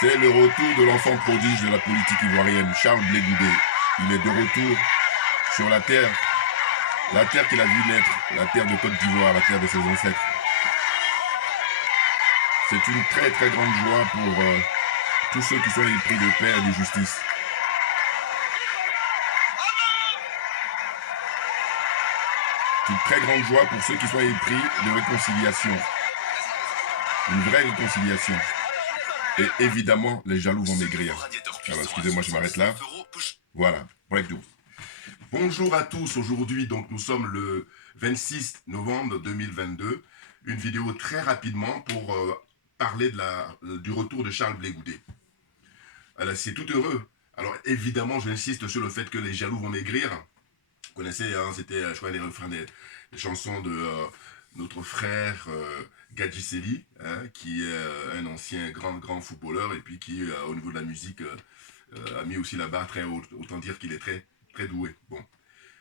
C'est le retour de l'enfant prodige de la politique ivoirienne, Charles Blé Goudé. Il est de retour sur la terre qu'il a vu naître, la terre de Côte d'Ivoire, la terre de ses ancêtres. C'est une très très grande joie pour tous ceux qui sont épris de paix et de justice. Une très grande joie pour ceux qui sont épris de réconciliation. Une vraie réconciliation. Et évidemment, les jaloux vont maigrir. Alors, excusez-moi, je m'arrête là. Voilà, breakthrough. Bonjour à tous. Aujourd'hui, donc, nous sommes le 26 novembre 2022. Une vidéo très rapidement pour parler du retour de Charles Blé Goudé. Alors, c'est tout heureux. Alors, évidemment, j'insiste sur le fait que les jaloux vont maigrir. Vous connaissez, hein, c'était, je crois, les refrains des chansons de notre frère Gadji Seli, hein, qui est un ancien grand footballeur et puis qui, au niveau de la musique, a mis aussi la barre très haute. Autant dire qu'il est très, très doué. Bon.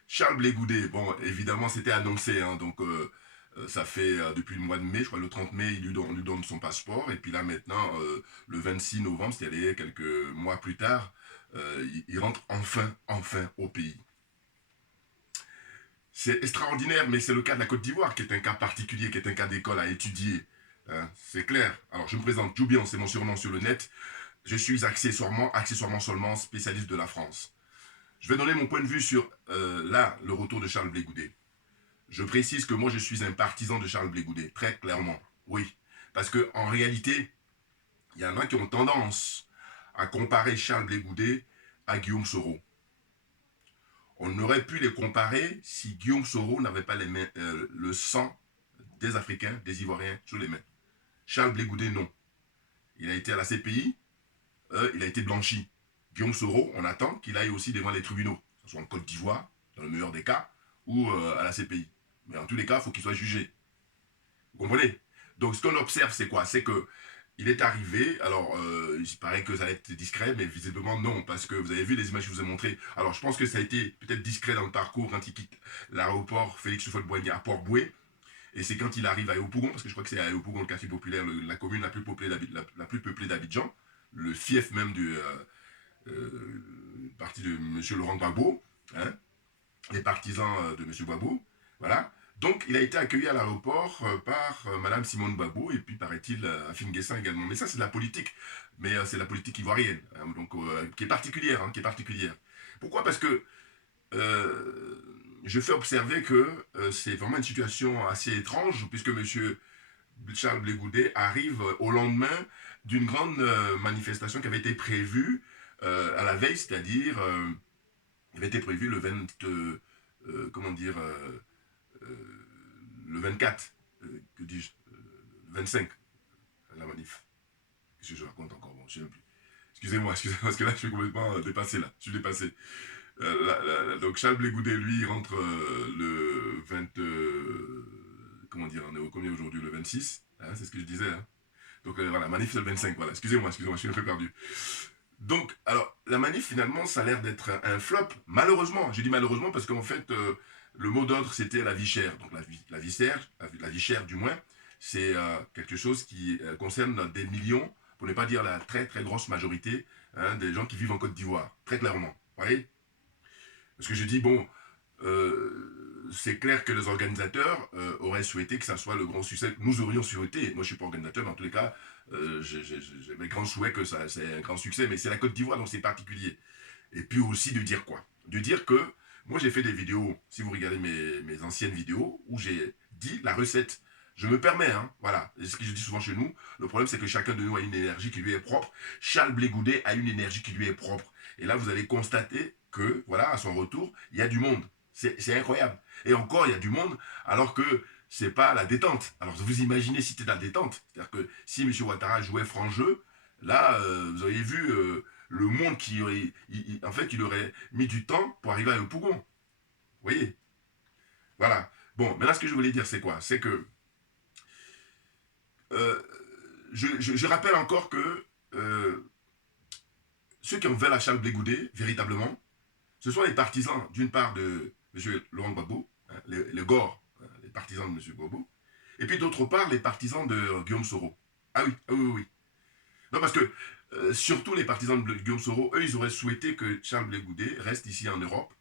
Charles Blé Goudé, bon, évidemment, c'était annoncé, hein, donc ça fait depuis le mois de mai, je crois le 30 mai, on lui donne son passeport, et puis là maintenant, le 26 novembre, c'est-à-dire quelques mois plus tard, il rentre enfin au pays. C'est extraordinaire, mais c'est le cas de la Côte d'Ivoire qui est un cas particulier, qui est un cas d'école à étudier. Hein, c'est clair. Alors, je me présente, Joubian, c'est mon surnom sur le net. Je suis accessoirement seulement spécialiste de la France. Je vais donner mon point de vue sur, le retour de Charles Blé Goudé. Je précise que moi, je suis un partisan de Charles Blé Goudé, très clairement. Oui. Parce qu'en réalité, il y en a qui ont tendance à comparer Charles Blé Goudé à Guillaume Soro. On aurait pu les comparer si Guillaume Soro n'avait pas le sang des Africains, des Ivoiriens sur les mains. Charles Blé Goudé, non. Il a été à la CPI, il a été blanchi. Guillaume Soro, on attend qu'il aille aussi devant les tribunaux, que ce soit en Côte d'Ivoire, dans le meilleur des cas, ou à la CPI. Mais en tous les cas, il faut qu'il soit jugé. Vous comprenez? Donc ce qu'on observe, c'est quoi? C'est que il est arrivé, alors il paraît que ça va être discret, mais visiblement non, parce que vous avez vu les images que je vous ai montrées. Alors je pense que ça a été peut-être discret dans le parcours quand il quitte l'aéroport Félix Houphouët-Boigny à Port-Boué, et c'est quand il arrive à Yopougon, parce que je crois que c'est à Yopougon le quartier populaire, la commune la plus peuplée d'Abidjan, le fief même du parti de M. Laurent Gbagbo, hein, les partisans de M. Gbagbo, voilà. Donc, il a été accueilli à l'aéroport par Madame Simone Gbagbo et puis, paraît-il, Afim Guessin également. Mais ça, c'est de la politique. Mais c'est la politique ivoirienne, hein, donc, qui est particulière. Pourquoi? Parce que je fais observer que c'est vraiment une situation assez étrange, puisque M. Charles Blé Goudé arrive au lendemain d'une grande manifestation qui avait été prévue à la veille, c'est-à-dire, il avait été prévu le 20... le 24, que dis-je, le 25, la manif. Qu'est-ce que je raconte encore? Bon, je ne sais plus. Excusez-moi, parce que là, je suis complètement dépassé, là. Je suis dépassé. Donc, Charles Blé Goudé, lui, il rentre le 20... comment dire, on est au combien aujourd'hui? Le 26, hein, c'est ce que je disais. Hein. Donc, voilà, manif, c'est le 25, voilà. Excusez-moi, je suis un peu perdu. Donc, alors, la manif, finalement, ça a l'air d'être un flop. Malheureusement, je dis malheureusement parce qu'en fait... le mot d'ordre, c'était la vie chère. Donc la vie chère du moins, c'est quelque chose qui concerne des millions, pour ne pas dire la très très grosse majorité, hein, des gens qui vivent en Côte d'Ivoire, très clairement. Vous voyez? Parce que je dis, bon, c'est clair que les organisateurs auraient souhaité que ça soit le grand succès. Nous aurions souhaité, moi je ne suis pas organisateur, mais en tous les cas, j'ai mes grands souhaits que ça c'est un grand succès, mais c'est la Côte d'Ivoire, donc c'est particulier. Et puis aussi de dire quoi? De dire que moi j'ai fait des vidéos, si vous regardez mes anciennes vidéos, où j'ai dit la recette. Je me permets, hein, voilà. Et ce que je dis souvent chez nous, le problème c'est que chacun de nous a une énergie qui lui est propre. Charles Blé Goudet a une énergie qui lui est propre. Et là, vous allez constater que, voilà, à son retour, il y a du monde. C'est incroyable. Et encore, il y a du monde, alors que c'est pas la détente. Alors, vous imaginez si c'était la détente. C'est-à-dire que si M. Ouattara jouait franc jeu, là, vous auriez vu le monde qui aurait. En fait, il aurait mis du temps pour arriver à un Pougon. Vous voyez? Voilà. Bon, maintenant, ce que je voulais dire, c'est quoi? C'est que. euh, je rappelle encore que ceux qui en veulent à Charles Blé Goudet, véritablement, ce sont les partisans, d'une part, de M. Laurent Gbagbo, hein, les Gore, hein, les partisans de M. Gbagbo, et puis d'autre part, les partisans de Guillaume Soro. Ah oui, ah oui, oui, oui. Non, parce que surtout les partisans de Guillaume Soro, eux, ils auraient souhaité que Charles Blé Goudet reste ici en Europe,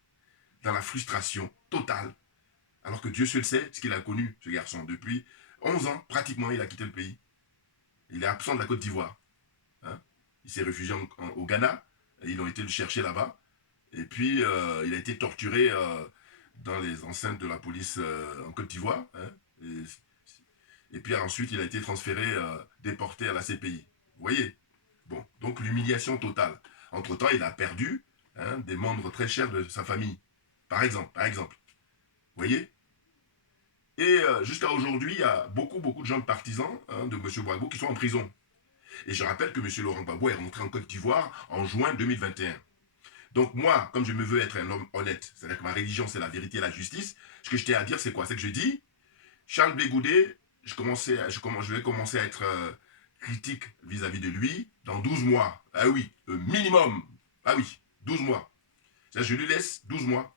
dans la frustration totale, alors que Dieu seul sait ce qu'il a connu, ce garçon. Depuis 11 ans, pratiquement, il a quitté le pays. Il est absent de la Côte d'Ivoire. Hein. Il s'est réfugié au Ghana, et ils ont été le chercher là-bas. Et puis, il a été torturé dans les enceintes de la police en Côte d'Ivoire. Hein, et puis ensuite, il a été transféré, déporté à la CPI. Vous voyez? Bon, donc l'humiliation totale. Entre-temps, il a perdu hein, des membres très chers de sa famille. Par exemple, par exemple. Vous voyez? Et jusqu'à aujourd'hui, il y a beaucoup, beaucoup de gens partisans hein, de M. Gbagbo qui sont en prison. Et je rappelle que M. Laurent Gbagbo est rentré en Côte d'Ivoire en juin 2021. Donc moi, comme je me veux être un homme honnête, c'est-à-dire que ma religion c'est la vérité et la justice, ce que je t'ai à dire c'est quoi? C'est que je dis, Charles Blé Goudet, je vais commencer à être critique vis-à-vis de lui dans 12 mois. Ah oui, minimum. Ah oui, 12 mois. C'est-à-dire, je lui laisse 12 mois.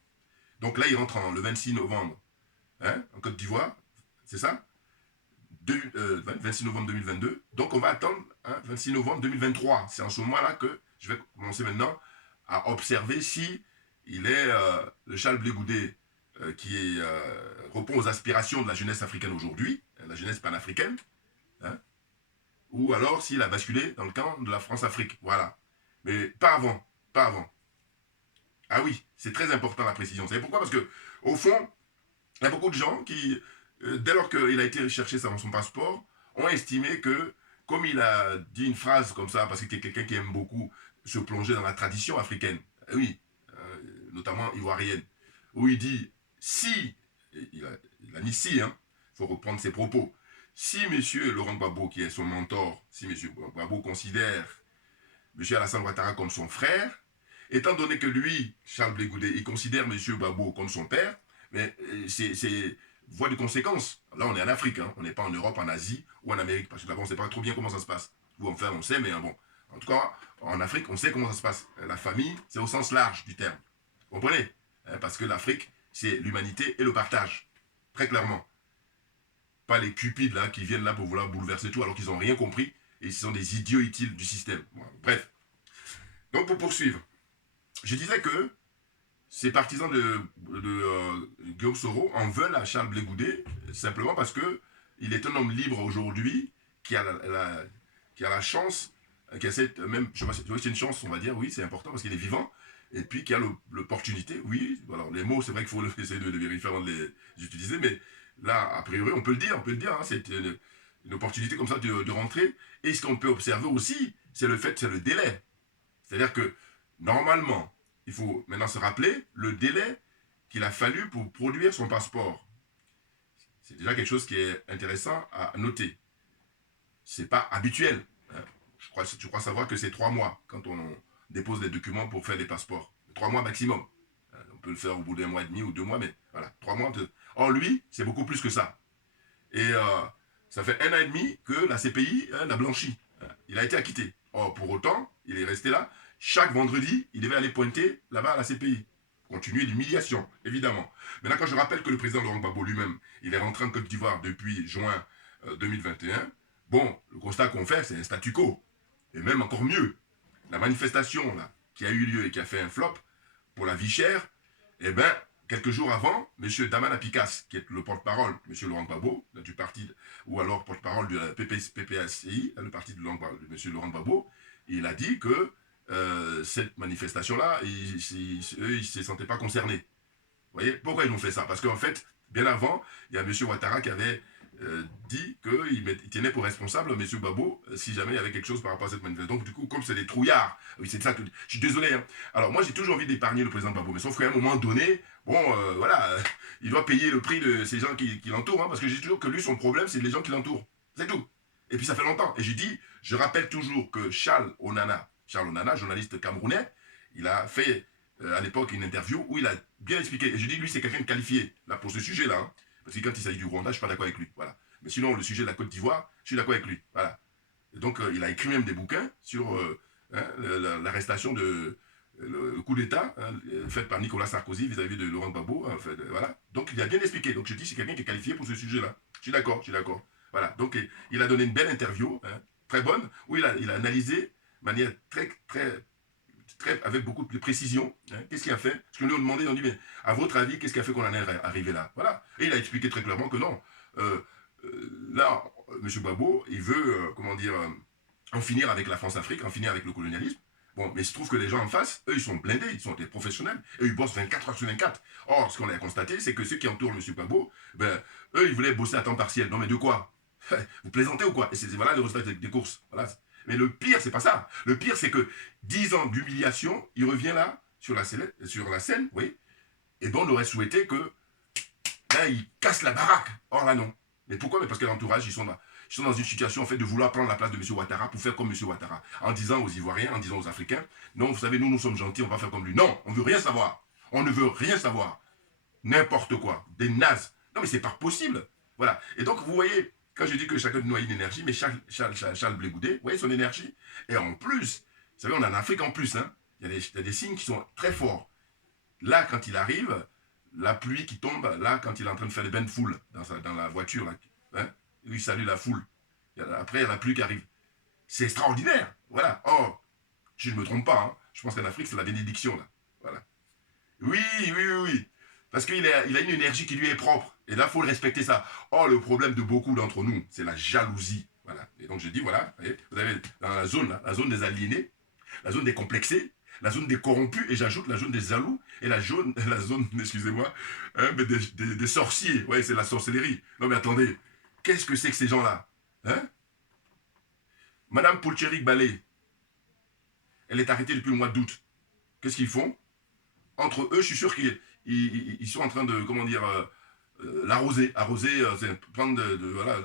Donc là, il rentre le 26 novembre hein, en Côte d'Ivoire, c'est ça 26 novembre 2022. Donc on va attendre hein, 26 novembre 2023. C'est en ce moment-là que je vais commencer maintenant à observer si il est le Charles Blé Goudet qui répond aux aspirations de la jeunesse africaine aujourd'hui, la jeunesse panafricaine, hein, ou alors s'il a basculé dans le camp de la France-Afrique. Voilà. Mais pas avant. Pas avant. Ah oui, c'est très important la précision. Vous savez pourquoi? Parce que, au fond, il y a beaucoup de gens qui, dès lors qu'il a été chercher son passeport, ont estimé que, comme il a dit une phrase comme ça, parce que c'est quelqu'un qui aime beaucoup se plonger dans la tradition africaine, oui, notamment ivoirienne, où il dit, si, il a mis si, hein, il faut reprendre ses propos, si M. Laurent Gbagbo, qui est son mentor, si M. Gbagbo considère M. Alassane Ouattara comme son frère, étant donné que lui, Charles Blé Goudet, il considère M. Gbagbo comme son père, mais c'est voie de conséquence. Là, on est en Afrique, hein. On n'est pas en Europe, en Asie ou en Amérique, parce que là-bas, on ne sait pas trop bien comment ça se passe. Ou enfin, on sait, mais bon. En tout cas, en Afrique, on sait comment ça se passe. La famille, c'est au sens large du terme. Vous comprenez? Parce que l'Afrique, c'est l'humanité et le partage. Très clairement. Pas les cupides là qui viennent là pour vouloir bouleverser tout alors qu'ils n'ont rien compris et ils sont des idiots utiles du système. Bon, bref. Donc pour poursuivre, je disais que ces partisans de Guillaume Soro en veulent à Charles Blé Goudet simplement parce que il est un homme libre aujourd'hui qui a la chance, qui a cette même, je sais pas si c'est une chance, on va dire, oui, c'est important parce qu'il est vivant, et puis qui a l'opportunité, oui, alors les mots, c'est vrai qu'il faut essayer de vérifier avant de les utiliser, mais là, a priori, on peut le dire, hein, c'est une opportunité comme ça de rentrer, et ce qu'on peut observer aussi, c'est le délai. C'est-à-dire que, normalement, il faut maintenant se rappeler le délai qu'il a fallu pour produire son passeport. C'est déjà quelque chose qui est intéressant à noter. C'est pas habituel. Hein. Tu crois savoir que c'est 3 mois quand on dépose des documents pour faire des passeports. 3 mois maximum. On peut le faire au bout d'un mois et demi ou 2 mois, mais voilà, 3 mois. Or, lui, c'est beaucoup plus que ça. Et ça fait 1 an et demi que la CPI l'a blanchi. Il a été acquitté. Or, pour autant, il est resté là. Chaque vendredi, il devait aller pointer là-bas à la CPI. Continuer l'humiliation, évidemment. Maintenant, quand je rappelle que le président Laurent Gbagbo lui-même, il est rentré en Côte d'Ivoire depuis juin 2021, bon, le constat qu'on fait, c'est un statu quo. Et même encore mieux, la manifestation là, qui a eu lieu et qui a fait un flop, pour la vie chère, eh bien, quelques jours avant, M. Damana Picasse, qui est le porte-parole, M. Laurent Gbagbo, du parti, ou alors porte-parole de la PPACI, le parti de M. Laurent Gbagbo, il a dit que cette manifestation-là, eux, ils ne se sentaient pas concernés. Vous voyez, pourquoi ils ont fait ça? Parce qu'en fait, bien avant, il y a M. Ouattara qui avait dit qu'il tenait pour responsable M. Gbagbo si jamais il y avait quelque chose par rapport à cette manifestation. Donc, du coup, comme c'est des trouillards, oui, c'est ça que. Je suis désolé. Hein. Alors, moi, j'ai toujours envie d'épargner le président Gbagbo, mais sauf qu'à un moment donné, bon, voilà, il doit payer le prix de ces gens qui l'entourent, hein, parce que j'ai toujours que lui, son problème, c'est les gens qui l'entourent. C'est tout. Et puis, ça fait longtemps. Et je rappelle toujours que Charles Onana, journaliste camerounais, il a fait à l'époque une interview où il a bien expliqué. Et je dis, lui, c'est quelqu'un de qualifié là, pour ce sujet-là. Hein. Parce que quand il s'agit du Rwanda, je ne suis pas d'accord avec lui. Voilà. Mais sinon, le sujet de la Côte d'Ivoire, je suis d'accord avec lui. Voilà. Et donc, il a écrit même des bouquins sur l'arrestation de le coup d'État fait par Nicolas Sarkozy vis-à-vis de Laurent Gbagbo. Voilà. Donc, il a bien expliqué. Donc, je dis, c'est quelqu'un qui est qualifié pour ce sujet-là. Je suis d'accord, Voilà. Donc, il a donné une belle interview, hein, très bonne, où il a analysé de manière avec beaucoup de précision, hein, qu'est-ce qu'il a fait? Parce que nous, on demandait, on dit, mais à votre avis, qu'est-ce qui a fait qu'on en est arrivé là? Voilà. Et il a expliqué très clairement que non. Là, M. Gbagbo, il veut, en finir avec la France-Afrique, en finir avec le colonialisme. Bon, mais il se trouve que les gens en face, eux, ils sont blindés, ils sont des professionnels, et ils bossent 24 heures sur 24. Or, ce qu'on a constaté, c'est que ceux qui entourent M. Gbagbo, ben, eux, ils voulaient bosser à temps partiel. Non, mais de quoi? Vous plaisantez ou quoi? Et c'est voilà le résultat des courses. Voilà. Mais le pire, c'est pas ça. Le pire, c'est que 10 ans d'humiliation, il revient là, sur la scène, oui. Et bon, on aurait souhaité que là, il casse la baraque. Or là, non. Mais pourquoi? Mais parce que l'entourage, ils sont dans une situation en fait de vouloir prendre la place de M. Ouattara pour faire comme M. Ouattara. En disant aux Ivoiriens, en disant aux Africains, non, vous savez, nous sommes gentils, on va faire comme lui. Non, on ne veut rien savoir. On ne veut rien savoir. N'importe quoi. Des nazes. Non, mais c'est pas possible. Voilà. Et donc, vous voyez, quand je dis que chacun de nous a une énergie, mais Charles Blé Goudet, vous voyez son énergie. Et en plus, vous savez, on est en Afrique en plus, hein. Il y a des signes qui sont très forts. Là, quand il arrive, la pluie qui tombe, là, quand il est en train de faire les bains de foule dans la voiture, là, hein, il salue la foule. Après, il y a la pluie qui arrive. C'est extraordinaire. Voilà. Oh, je ne me trompe pas. Hein. Je pense qu'en Afrique, c'est la bénédiction, là. Voilà. Oui. Parce qu'il a une énergie qui lui est propre. Et là, il faut le respecter ça. Oh, le problème de beaucoup d'entre nous, c'est la jalousie. Voilà. Et donc, je dis, voilà, vous avez dans la zone, là, la zone des aliénés, la zone des complexés, la zone des corrompus, et j'ajoute la zone des jaloux, et la zone excusez-moi, hein, des sorciers. Ouais, c'est la sorcellerie. Non, mais attendez, qu'est-ce que c'est que ces gens-là? Hein? Madame Poulcherik Balé, elle est arrêtée depuis le mois d'août. Qu'est-ce qu'ils font? Entre eux, je suis sûr qu'ils sont en train de, l'arroser. C'est prendre voilà,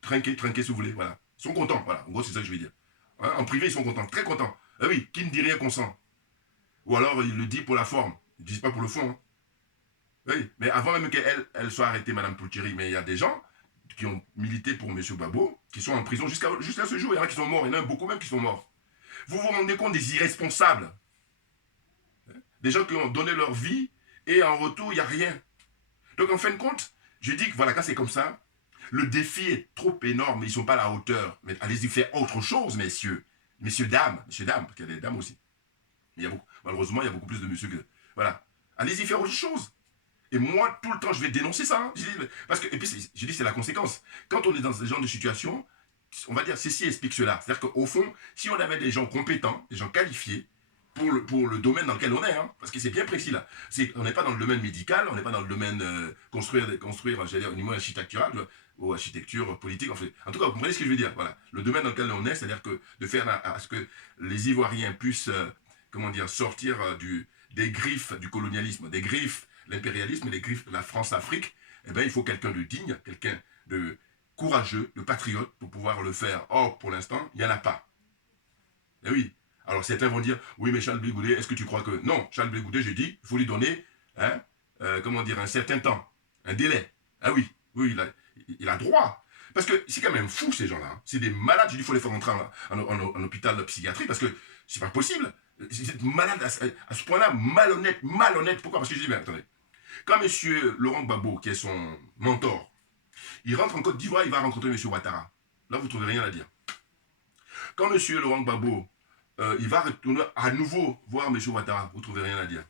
trinquer si vous voulez. Voilà. Ils sont contents, voilà. En gros, c'est ça que je vais dire. Hein, en privé, ils sont contents, très contents. Ah oui, qui ne dit rien consent. Ou alors, il le dit pour la forme. Ils ne disent pas pour le fond. Hein. Oui, mais avant même qu'elle soit arrêtée, Madame Poulcherik, mais il y a des gens qui ont milité pour M. Gbagbo, qui sont en prison jusqu'à ce jour. Il y en a qui sont morts, il y en a beaucoup même qui sont morts. Vous vous rendez compte des irresponsables? Des gens qui ont donné leur vie et en retour, il n'y a rien. Donc en fin de compte, je dis que voilà, quand c'est comme ça, le défi est trop énorme, ils ne sont pas à la hauteur. Mais allez-y faire autre chose, messieurs. Messieurs, dames, parce qu'il y a des dames aussi. Mais malheureusement, il y a beaucoup plus de messieurs que... Voilà. Allez-y faire autre chose. Et moi, tout le temps, je vais dénoncer ça. Hein. Parce que, et puis, je dis, c'est la conséquence. Quand on est dans ce genre de situation, on va dire, ceci explique cela. C'est-à-dire qu'au fond, si on avait des gens compétents, des gens qualifiés, pour le domaine dans lequel on est, hein, parce que c'est bien précis là. On n'est pas dans le domaine médical, on n'est pas dans le domaine construire j'allais dire, au niveau architectural ou architecture politique. En tout cas, vous comprenez ce que je veux dire. Voilà. Le domaine dans lequel on est, c'est-à-dire que de faire à ce que les Ivoiriens puissent, sortir des griffes du colonialisme, des griffes l'impérialisme et les griffes de la France-Afrique, eh bien, il faut quelqu'un de digne, quelqu'un de courageux, de patriote pour pouvoir le faire. Or, pour l'instant, il n'y en a pas. Eh oui. Alors, certains vont dire, oui, mais Charles Blé Goudet, est-ce que tu crois que... Non, Charles Blé Goudet, je dis, il faut lui donner, hein, un certain temps, un délai. Ah oui, il a droit. Parce que c'est quand même fou, ces gens-là. Hein. C'est des malades, je dis, il faut les faire rentrer en hôpital de psychiatrie, parce que c'est pas possible. C'est malade à ce point-là, malhonnête. Pourquoi? Parce que je dis, mais attendez, quand M. Laurent Gbagbo, qui est son mentor, il rentre en Côte d'Ivoire, il va rencontrer M. Ouattara. Là, vous ne trouvez rien à dire. Quand M. Laurent Gbagbo il va retourner à nouveau voir M. Ouattara. Vous ne trouvez rien à dire.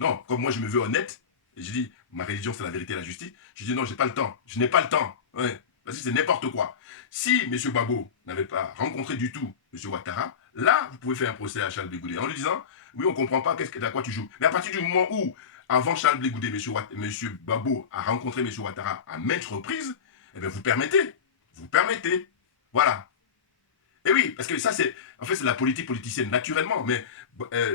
Non, comme moi je me veux honnête, et je dis, ma religion c'est la vérité et la justice, je dis non, j'ai pas le temps. Je n'ai pas le temps. Ouais, parce que c'est n'importe quoi. Si M. Gbagbo n'avait pas rencontré du tout M. Ouattara, là, vous pouvez faire un procès à Charles Blé Goudé en lui disant, oui, on ne comprend pas à quoi tu joues. Mais à partir du moment où, avant Charles Blé Goudé, M. Gbagbo a rencontré M. Ouattara à maintes reprises, eh bien, vous permettez. Vous permettez. Voilà. Et oui, parce que ça, c'est en fait, c'est la politique politicienne, naturellement. Mais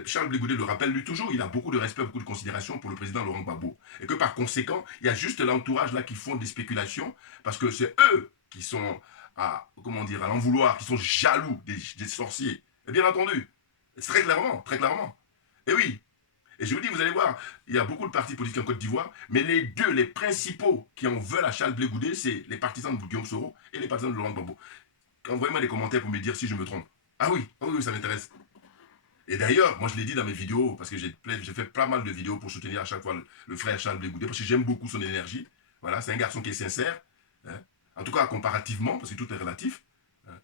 Charles Blé Goudé le rappelle lui toujours, il a beaucoup de respect, beaucoup de considération pour le président Laurent Gbagbo. Et que par conséquent, il y a juste l'entourage là qui font des spéculations, parce que c'est eux qui sont à, comment dire, à l'en vouloir, qui sont jaloux des sorciers. Et bien entendu, très clairement, très clairement. Et oui, et je vous dis, vous allez voir, il y a beaucoup de partis politiques en Côte d'Ivoire, mais les principaux qui en veulent à Charles Blé Goudé, c'est les partisans de Guillaume Soro et les partisans de Laurent Gbagbo. Envoyez-moi des commentaires pour me dire si je me trompe. Ah oui, ça m'intéresse. Et d'ailleurs, moi je l'ai dit dans mes vidéos, parce que j'ai fait pas mal de vidéos pour soutenir à chaque fois le frère Charles Blé Goudé, parce que j'aime beaucoup son énergie. Voilà, c'est un garçon qui est sincère. Hein. En tout cas, comparativement, parce que tout est relatif. Hein.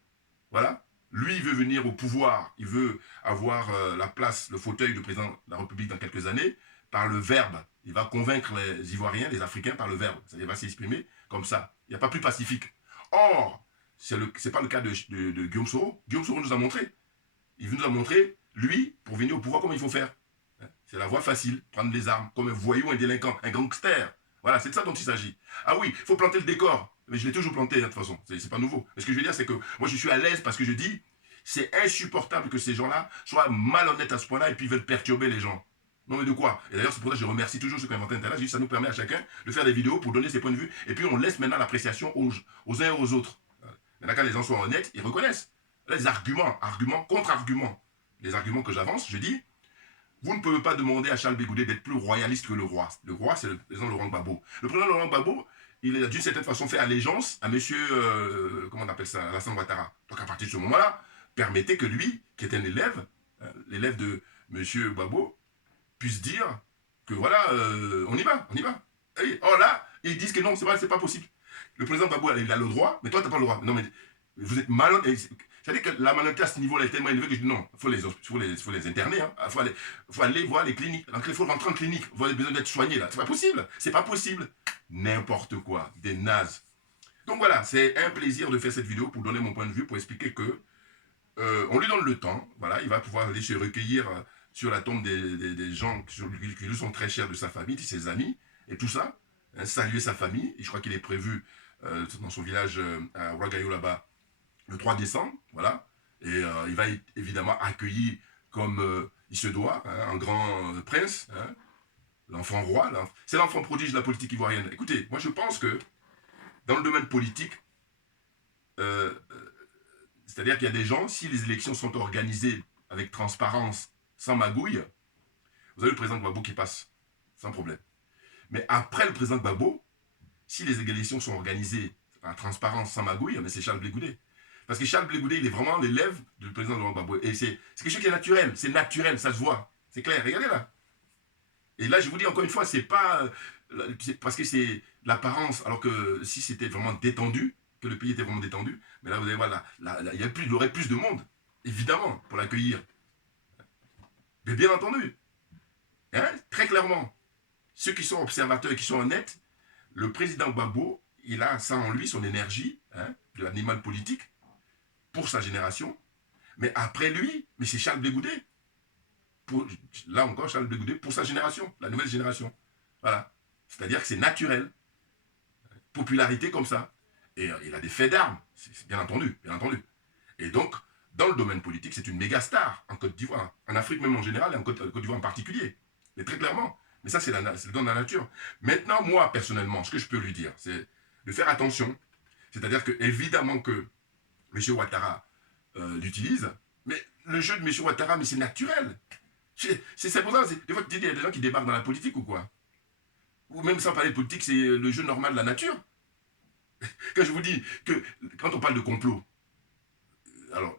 Voilà. Lui, il veut venir au pouvoir, il veut avoir la place, le fauteuil de président de la République dans quelques années, par le verbe. Il va convaincre les Ivoiriens, les Africains par le verbe. Il va s'exprimer comme ça. Il n'y a pas plus pacifique. Or, ce n'est pas le cas de Guillaume Soro. Guillaume Soro nous a montré. Il nous a montré, lui, pour venir au pouvoir, comment il faut faire. C'est la voie facile, prendre les armes, comme un voyou, un délinquant, un gangster. Voilà, c'est de ça dont il s'agit. Ah oui, il faut planter le décor. Mais je l'ai toujours planté, hein, de toute façon. C'est pas nouveau. Mais ce que je veux dire, c'est que moi, je suis à l'aise parce que je dis, c'est insupportable que ces gens-là soient malhonnêtes à ce point-là et puis veulent perturber les gens. Non mais de quoi? Et d'ailleurs, c'est pour ça que je remercie toujours ceux qui ont inventé Internet. Je dis, ça nous permet à chacun de faire des vidéos pour donner ses points de vue. Et puis, on laisse maintenant l'appréciation aux uns et aux autres. Maintenant, quand les gens sont honnêtes, ils reconnaissent. Là, les arguments, contre-arguments. Les arguments que j'avance, je dis, vous ne pouvez pas demander à Charles Blé Goudé d'être plus royaliste que le roi. Le roi, c'est le président Laurent Gbagbo. Le président Laurent Gbagbo, il a d'une certaine façon fait allégeance à monsieur, comment on appelle ça, Alassane Ouattara. Donc à partir de ce moment-là, permettez que lui, qui est un élève, l'élève de monsieur Gbagbo, puisse dire que voilà, on y va, on y va. Et, oh là, ils disent que non, c'est pas possible. Le président Gbagbo, il a le droit, mais toi, tu n'as pas le droit. Non, mais vous êtes malhonnête. C'est-à-dire que la malhonnêteté à ce niveau-là est tellement élevée que je dis non, il faut les interner, il hein. faut aller voir les cliniques. Donc il faut rentrer en clinique, vous avez besoin d'être soigné là. C'est pas possible, c'est pas possible. N'importe quoi, des nazes. Donc voilà, c'est un plaisir de faire cette vidéo pour donner mon point de vue, pour expliquer que on lui donne le temps, voilà, il va pouvoir aller se recueillir sur la tombe des gens qui lui sont très chers de sa famille, de ses amis, et tout ça, hein, saluer sa famille, et je crois qu'il est prévu dans son village à Ouagayo là-bas, le 3 décembre, voilà. Et il va être évidemment accueilli comme il se doit, hein, un grand prince, hein, l'enfant roi. C'est l'enfant prodige de la politique ivoirienne. Écoutez, moi je pense que dans le domaine politique, euh, c'est-à-dire qu'il y a des gens, si les élections sont organisées avec transparence, sans magouille, vous avez le président Gbagbo qui passe, sans problème. Mais après le président Gbagbo, si les élections sont organisées en transparence, sans magouille, c'est Charles Blé Goudé. Parce que Charles Blé Goudé, il est vraiment l'élève du président Laurent Gbagbo. Et c'est quelque chose qui est naturel. C'est naturel, ça se voit. C'est clair, regardez là. Et là, je vous dis encore une fois, c'est pas parce que c'est l'apparence, alors que si c'était vraiment détendu, que le pays était vraiment détendu, mais là, vous allez voir, il y aurait plus de monde, évidemment, pour l'accueillir. Mais bien entendu, hein, très clairement, ceux qui sont observateurs et qui sont honnêtes, le président Gbagbo, il a ça en lui, son énergie, hein, de l'animal politique, pour sa génération. Mais après lui, mais c'est Charles Blé Goudé. Là encore, Charles Blé Goudé pour sa génération, la nouvelle génération. Voilà. C'est-à-dire que c'est naturel. Popularité comme ça. Et il a des faits d'armes, c'est bien entendu, bien entendu. Et donc, dans le domaine politique, c'est une méga star en Côte d'Ivoire, en Afrique même en général, et en Côte d'Ivoire en particulier. Mais très clairement. Mais ça, c'est le don de la nature. Maintenant, moi, personnellement, ce que je peux lui dire, c'est de faire attention. C'est-à-dire que, évidemment que M. Ouattara l'utilise, mais le jeu de M. Ouattara, mais c'est naturel. C'est pour ça, des fois, il y a des gens qui débarquent dans la politique ou quoi. Ou même sans parler de politique, c'est le jeu normal de la nature. Quand je vous dis que, quand on parle de complot, alors,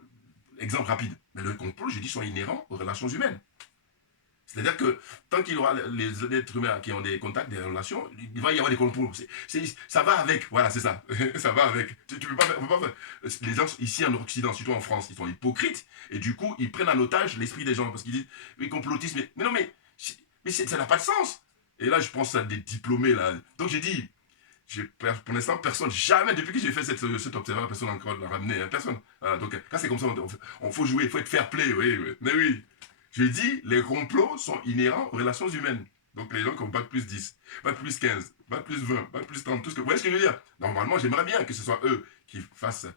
exemple rapide, mais le complot, je dis, sont inhérents aux relations humaines. C'est-à-dire que tant qu'il y aura les êtres humains qui ont des contacts, des relations, il va y avoir des complots. Ça va avec, voilà, c'est ça. Ça va avec. Tu peux pas, on peut pas faire. Les gens ici en Occident, surtout en France, ils sont hypocrites et du coup, ils prennent en otage l'esprit des gens parce qu'ils disent, oui, complotisme, mais non, mais ça n'a pas de sens. Et là, je pense à des diplômés, là. Donc j'ai dit, pour l'instant, personne, jamais, depuis que j'ai fait cet observatoire, personne n'a encore ramené, hein, personne. Voilà, donc, quand c'est comme ça, on faut jouer, il faut être fair play, oui, oui. Mais oui, j'ai dit, les complots sont inhérents aux relations humaines. Donc, les gens qui ont bac plus 10, bac plus 15, bac plus 20, bac plus 30, tout ce que. Vous voyez ce que je veux dire? Normalement, j'aimerais bien que ce soit eux qui fassent,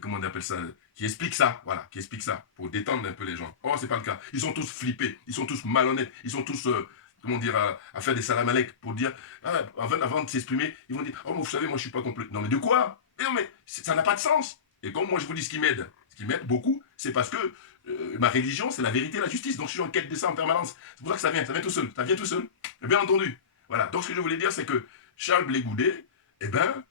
comment on appelle ça, qui expliquent ça, voilà, qui expliquent ça, pour détendre un peu les gens. Oh, c'est pas le cas. Ils sont tous flippés, ils sont tous malhonnêtes, ils sont tous. Comment dire, à faire des salam alek pour dire, avant de s'exprimer, ils vont dire, oh, vous savez, moi je suis pas complet. Non, mais de quoi? Mais non, mais ça n'a pas de sens. Et comme moi je vous dis ce qui m'aide beaucoup, c'est parce que ma religion, c'est la vérité et la justice. Donc je suis en quête de ça en permanence. C'est pour ça que ça vient tout seul. Ça vient tout seul. Et bien entendu. Voilà. Donc ce que je voulais dire, c'est que Charles Blé Goudet, eh ben,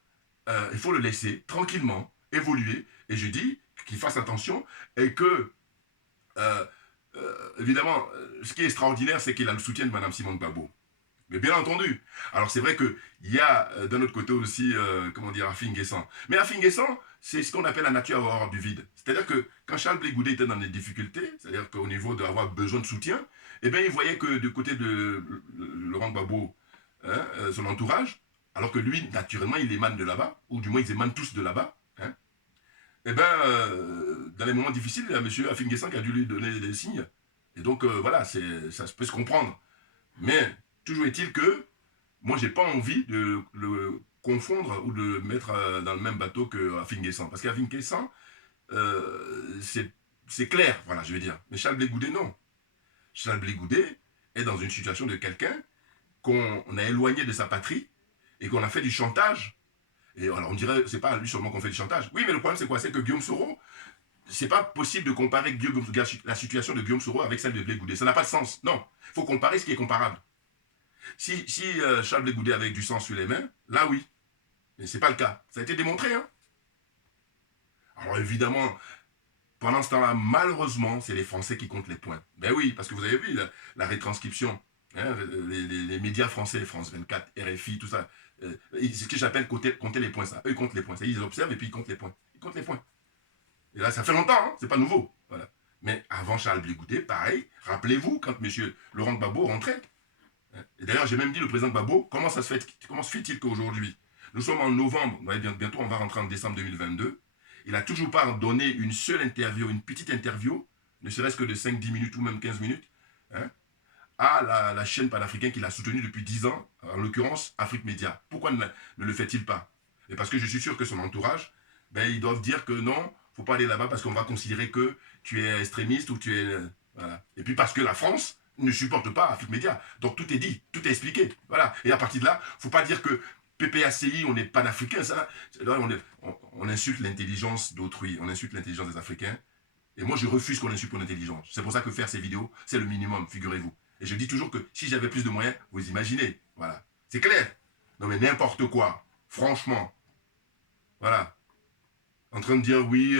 il faut le laisser tranquillement évoluer. Et je dis qu'il fasse attention et que évidemment, ce qui est extraordinaire, c'est qu'il a le soutien de Mme Simone Gbagbo. Mais bien entendu. Alors c'est vrai qu'il y a d'un autre côté aussi, comment dire, Afin Guessan. Mais Afin Guessan, c'est ce qu'on appelle la nature horreur du vide. C'est-à-dire que quand Charles Blé Goudet était dans des difficultés, c'est-à-dire qu'au niveau d'avoir besoin de soutien, eh bien il voyait que du côté de Laurent Gbagbo, hein, son entourage, alors que lui, naturellement, il émane de là-bas, ou du moins ils émanent tous de là-bas, hein, eh bien, dans les moments difficiles, il y a M. Afin Guessan qui a dû lui donner des signes. Et donc, voilà, ça peut se comprendre. Mais, toujours est-il que moi, j'ai pas envie de le confondre ou de le mettre dans le même bateau que Afin Guessan. Parce qu'Afin Guessan, c'est clair, voilà, je veux dire. Mais Charles Blé Goudet, non. Charles Blé Goudet est dans une situation de quelqu'un qu'on a éloigné de sa patrie et qu'on a fait du chantage. Et alors on dirait, c'est pas à lui seulement qu'on fait du chantage. Oui, mais le problème c'est quoi? C'est que Guillaume Soro, c'est pas possible de comparer la situation de Guillaume Soro avec celle de Blé Goudet. Ça n'a pas de sens. Non. Il faut comparer ce qui est comparable. Si Charles Blé Goudet avait du sang sur les mains, là oui. Mais c'est pas le cas. Ça a été démontré, hein. Alors évidemment, pendant ce temps-là, malheureusement, c'est les Français qui comptent les points. Ben oui, parce que vous avez vu la retranscription, hein, les médias français, France 24, RFI, tout ça. C'est ce que j'appelle compter les points, ça. Eux, ils comptent les points. Ils observent et puis ils comptent les points. Ils comptent les points. Et là, ça fait longtemps, hein, c'est pas nouveau. Voilà. Mais avant Charles Blé Goudet, pareil, rappelez-vous quand M. Laurent Gbagbo rentrait. Et d'ailleurs, j'ai même dit le président Gbagbo, comment se fait-il qu'aujourd'hui, nous sommes en novembre, bientôt on va rentrer en décembre 2022, il n'a toujours pas donné une seule interview, une petite interview, ne serait-ce que de 5-10 minutes ou même 15 minutes, hein, à la chaîne panafricaine qu'il a soutenue depuis 10 ans, en l'occurrence Afrique Média. Pourquoi ne le fait-il pas? Et parce que je suis sûr que son entourage, ben, ils doivent dire que non, il ne faut pas aller là-bas parce qu'on va considérer que tu es extrémiste ou tu es... voilà. Et puis parce que la France ne supporte pas Afrique Média. Donc tout est dit, tout est expliqué. Voilà. Et à partir de là, il ne faut pas dire que PPACI, on est panafricain. On insulte l'intelligence d'autrui, on insulte l'intelligence des Africains. Et moi, je refuse qu'on insulte mon intelligence. C'est pour ça que faire ces vidéos, c'est le minimum, figurez-vous. Et je dis toujours que si j'avais plus de moyens, vous imaginez. Voilà. C'est clair. Non mais n'importe quoi. Franchement. Voilà. En train de dire oui,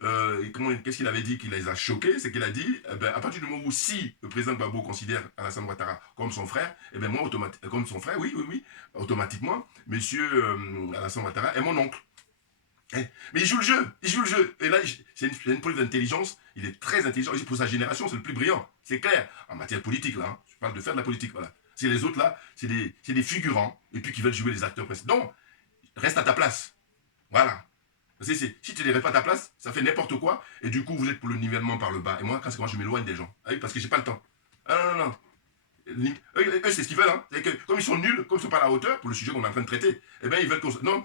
qu'est-ce qu'il avait dit qui les a choqués? C'est qu'il a dit, à partir du moment où si le président Gbagbo considère Alassane Ouattara comme son frère, et bien moi, comme son frère, oui, automatiquement, monsieur Alassane Ouattara est mon oncle. Mais il joue le jeu. Et là, c'est une preuve d'intelligence, il est très intelligent, et pour sa génération, c'est le plus brillant, c'est clair, en matière politique, là, hein. Je parle de faire de la politique, voilà. C'est les autres, là, c'est des figurants, et puis qui veulent jouer les acteurs précédents. Donc, reste à ta place. Voilà. Si tu ne pas à ta place, ça fait n'importe quoi, et du coup, vous êtes pour le nivellement par le bas. Et moi, quand je m'éloigne des gens, parce que j'ai pas le temps. Ah non. Eux, c'est ce qu'ils veulent, hein. C'est que, comme ils sont nuls, comme ils sont pas à la hauteur pour le sujet qu'on est en train de traiter, eh bien, ils veulent qu'on... Non.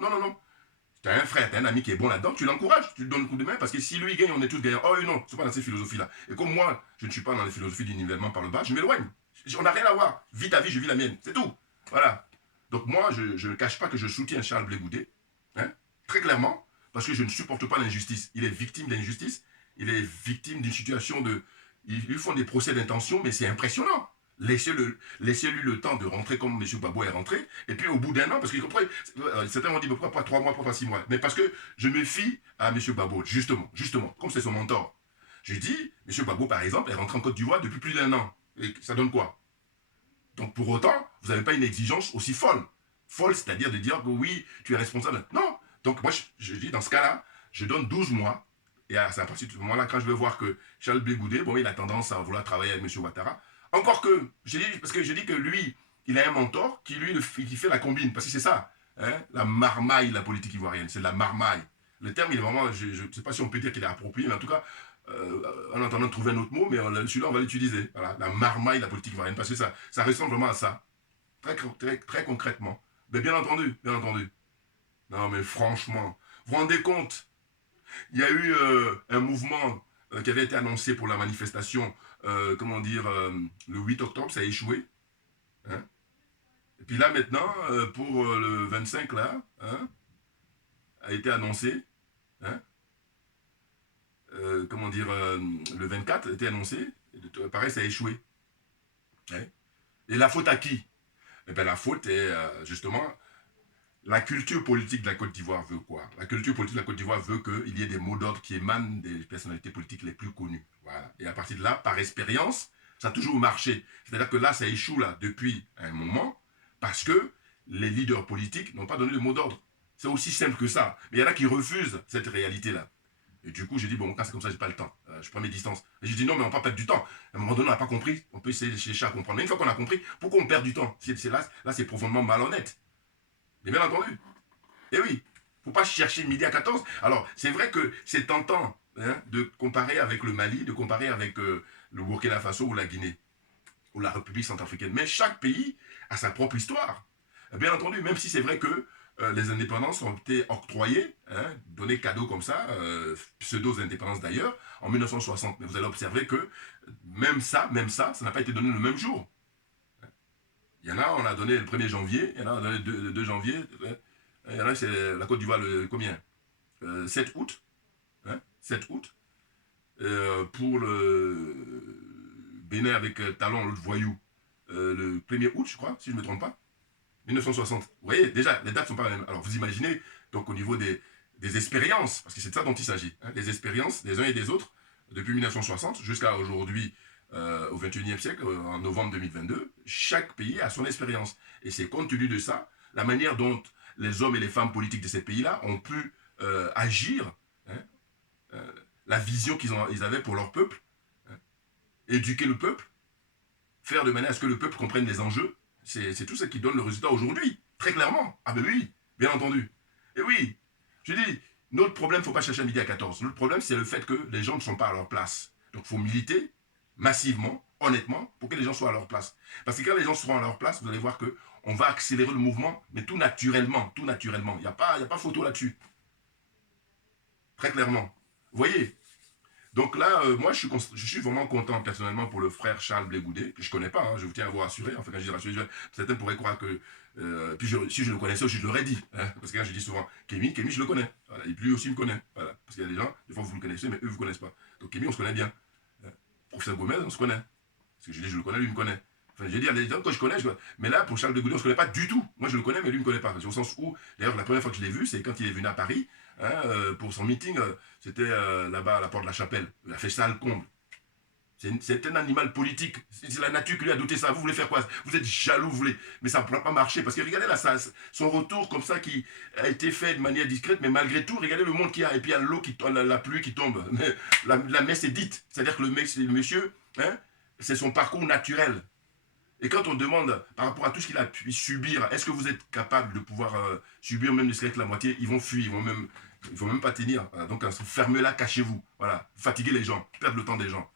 Tu as un frère, tu as un ami qui est bon là-dedans, tu l'encourages, tu lui donnes le coup de main, parce que si lui gagne, on est tous gagnants. Oh non, c'est pas dans ces philosophies-là. Et comme moi, je ne suis pas dans les philosophies du nivellement par le bas, je m'éloigne. On n'a rien à voir. Vis ta vie, je vis la mienne. C'est tout. Voilà. Donc moi, je ne cache pas que je soutiens Charles Blé Goudet, hein, très clairement, parce que je ne supporte pas l'injustice. Il est victime d'injustice, il est victime d'une situation de... Ils font des procès d'intention, mais c'est impressionnant. Laissez-lui le temps de rentrer comme M. Gbagbo est rentré, et puis au bout d'un an, parce que certains m'ont dit, pourquoi pas 3 mois, pourquoi pas 6 mois? Mais parce que je me fie à M. Gbagbo, justement, comme c'est son mentor. Je dis, M. Gbagbo, par exemple, est rentré en Côte d'Ivoire depuis plus d'1 an. Et ça donne quoi? Donc pour autant, vous n'avez pas une exigence aussi folle. Folle, c'est-à-dire de dire que oui, tu es responsable. Non. Donc moi, je dis, dans ce cas-là, je donne 12 mois. Et c'est à partir de ce moment-là, quand je vais voir que Charles Blé Goudé, bon, il a tendance à vouloir travailler avec M. Ouattara. Encore que, parce que je dis que lui, il a un mentor qui, lui, qui fait la combine. Parce que c'est ça, hein, la marmaille, la politique ivoirienne. C'est la marmaille. Le terme, il est vraiment, je ne sais pas si on peut dire qu'il est approprié, mais en tout cas, en attendant de trouver un autre mot, mais celui-là, on va l'utiliser. Voilà, la marmaille, la politique ivoirienne. Parce que ça ressemble vraiment à ça. Très concrètement. Mais bien entendu, bien entendu. Non, mais franchement, vous vous rendez compte, il y a eu un mouvement qui avait été annoncé pour la manifestation, comment dire, le 8 octobre, ça a échoué. Hein. Et puis là, maintenant, pour le 25, là, hein, a été annoncé. Hein, comment dire, le 24 a été annoncé. Pareil, ça a échoué. Hein. Et la faute à qui? Eh bien, la faute est justement la culture politique de la Côte d'Ivoire veut quoi? La culture politique de la Côte d'Ivoire veut qu'il y ait des mots d'ordre qui émanent des personnalités politiques les plus connues. Voilà. Et à partir de là, par expérience, ça a toujours marché. C'est-à-dire que là, ça échoue là depuis un moment parce que les leaders politiques n'ont pas donné le mot d'ordre. C'est aussi simple que ça. Mais il y en a qui refusent cette réalité-là. Et du coup, j'ai dit, bon, quand c'est comme ça, j'ai pas le temps. Je prends mes distances. Et j'ai dit, non, mais on ne va pas perdre du temps. À un moment donné, on n'a pas compris. On peut essayer de chercher à comprendre. Mais une fois qu'on a compris, pourquoi on perd du temps? Là, c'est profondément malhonnête. Mais bien entendu. Et oui, il ne faut pas chercher midi à 14. Alors, c'est vrai que c'est tentant hein, de comparer avec le Mali, de comparer avec le Burkina Faso ou la Guinée, ou la République centrafricaine. Mais chaque pays a sa propre histoire. Bien entendu, même si c'est vrai que les indépendances ont été octroyées, hein, données cadeaux comme ça, pseudo-indépendances d'ailleurs, en 1960. Mais vous allez observer que ça n'a pas été donné le même jour. Il y en a, on a donné le 1er janvier, il y en a, on a donné le 2 janvier. Il y en a, c'est la Côte d'Ivoire le combien 7 août. Hein, 7 août. Pour le Bénin avec Talon, l'autre voyou, le 1er août, je crois, si je ne me trompe pas. 1960. Vous voyez, déjà, les dates ne sont pas les mêmes. Alors vous imaginez, donc au niveau des expériences, parce que c'est de ça dont il s'agit, hein, les expériences des uns et des autres, depuis 1960 jusqu'à aujourd'hui, au 21e siècle, en novembre 2022, chaque pays a son expérience. Et c'est compte tenu de ça, la manière dont les hommes et les femmes politiques de ces pays-là ont pu agir, hein, la vision qu'ils avaient pour leur peuple, hein, éduquer le peuple, faire de manière à ce que le peuple comprenne les enjeux, c'est tout ce qui donne le résultat aujourd'hui, très clairement. Ah ben oui, bien entendu. Et oui, je dis, notre problème, il ne faut pas chercher à midi à 14. Notre problème, c'est le fait que les gens ne sont pas à leur place. Donc il faut militer massivement, honnêtement, pour que les gens soient à leur place. Parce que quand les gens seront à leur place, vous allez voir qu'on va accélérer le mouvement, mais tout naturellement, tout naturellement. Il n'y a pas photo là-dessus. Très clairement. Vous voyez. Donc là, moi, je suis vraiment content personnellement pour le frère Charles Blé Goudé, que je ne connais pas, hein, je vous tiens à vous rassurer. Enfin, quand je dis rassurer, certains pourraient croire que. Puis si je le connaissais aussi, je l'aurais dit. Hein, parce que quand je dis souvent Kémy, je le connais. Voilà, et lui aussi me connaît. Voilà, parce qu'il y a des gens, des fois vous le connaissez, mais eux, vous ne connaissent pas. Donc Kémy, on se connaît bien. Professeur Gomez, on se connaît. Parce que je dis, je le connais, lui me connaît. Enfin, j'ai dit à des gens que je connais, mais là, pour Charles de Gaulle, on ne se connaît pas du tout. Moi, je le connais, mais lui ne me connaît pas. Au sens où, d'ailleurs, la première fois que je l'ai vu, c'est quand il est venu à Paris, hein, pour son meeting, c'était là-bas à la porte de la Chapelle. Il a fait ça à le comble. C'est un animal politique. C'est la nature qui lui a doté ça. Vous voulez faire quoi? Vous êtes jaloux, vous voulez. Mais ça ne pourra pas marcher. Parce que regardez là, son retour comme ça qui a été fait de manière discrète, mais malgré tout, regardez le monde qu'il y a. Et puis il y a l'eau qui tombe, la pluie qui tombe. Mais la messe est dite. C'est-à-dire que le monsieur, hein, c'est son parcours naturel. Et quand on demande par rapport à tout ce qu'il a pu subir, est-ce que vous êtes capable de pouvoir subir même ne serait-ce que la moitié? Ils vont fuir, ils vont même pas tenir. Voilà, donc fermez-la, cachez-vous. Voilà, fatiguez les gens, perdez le temps des gens.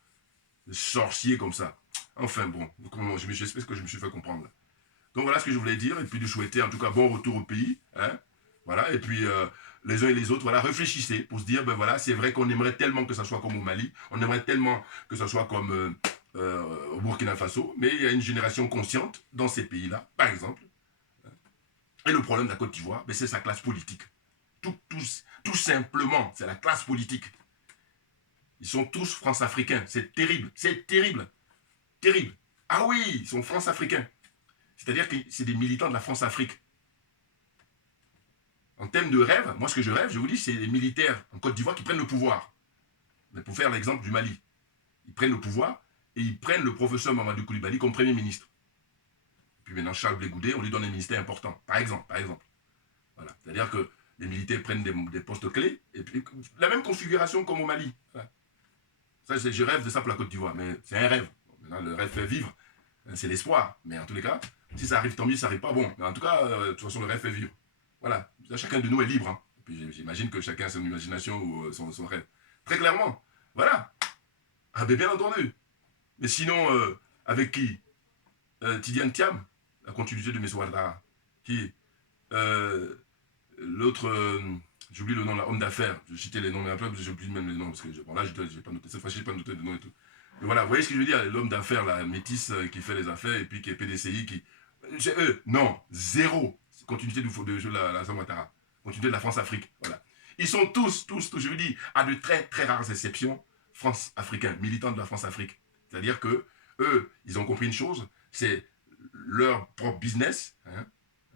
Des sorciers comme ça. Enfin bon, j'espère que je me suis fait comprendre. Donc voilà ce que je voulais dire, et puis de souhaiter en tout cas bon retour au pays. Hein, voilà, et puis les uns et les autres, voilà, réfléchissez pour se dire, ben voilà, c'est vrai qu'on aimerait tellement que ça soit comme au Mali, on aimerait tellement que ça soit comme au Burkina Faso, mais il y a une génération consciente dans ces pays-là, par exemple. Et le problème de la Côte d'Ivoire, ben c'est sa classe politique. Tout simplement, c'est la classe politique. Ils sont tous France-africains. C'est terrible. C'est terrible. Terrible. Ah oui, ils sont France-africains. C'est-à-dire que c'est des militants de la France-Afrique. En termes de rêve, moi ce que je rêve, je vous dis, c'est les militaires en Côte d'Ivoire qui prennent le pouvoir. Mais pour faire l'exemple du Mali. Ils prennent le pouvoir et ils prennent le professeur Mamadou Koulibaly comme Premier ministre. Puis maintenant, Charles Blé Goudé, on lui donne un ministère important, par exemple. Voilà. C'est-à-dire que les militaires prennent des postes clés, et puis la même configuration comme au Mali. Voilà. Ça, je rêve de ça pour la Côte d'Ivoire, mais c'est un rêve. Maintenant, le rêve fait vivre, c'est l'espoir. Mais en tous les cas, si ça arrive, tant mieux, si ça arrive pas, bon. Mais en tout cas, de toute façon, le rêve fait vivre. Voilà. Chacun de nous est libre. Hein. Et puis j'imagine que chacun a son imagination ou son rêve. Très clairement. Voilà. Ah, ben bien entendu. Mais sinon, avec qui Tidiane Thiam, la continuité de Mesouarda. Qui L'autre, j'oublie le nom, l'homme d'affaires. Je citais les noms, mais après, j'oublie même les noms. Parce que bon, là, je n'ai pas noté. Cette fois-ci, je n'ai pas noté de nom et tout. Mais voilà, vous voyez ce que je veux dire? L'homme d'affaires, la métisse qui fait les affaires, et puis qui est PDCI, qui. Non, zéro. Continuité de la Ouattara. Continuité de la France-Afrique. Voilà. Ils sont tous, je veux dire, à de très, très rares exceptions, France-Africains, militants de la France-Afrique. C'est-à-dire que eux, ils ont compris une chose, c'est leur propre business, hein,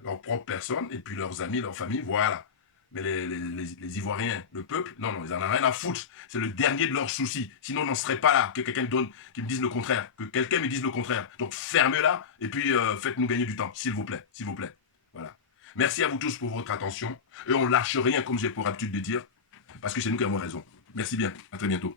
leur propre personne, et puis leurs amis, leur famille, voilà. Mais les Ivoiriens, le peuple, non, ils en ont rien à foutre. C'est le dernier de leurs soucis. Sinon, on n'en serait pas là. Que quelqu'un qui me dise le contraire. Que quelqu'un me dise le contraire. Donc, fermez-la et puis faites-nous gagner du temps, s'il vous plaît. S'il vous plaît. Voilà. Merci à vous tous pour votre attention. Et on lâche rien, comme j'ai pour habitude de dire, parce que c'est nous qui avons raison. Merci bien. À très bientôt.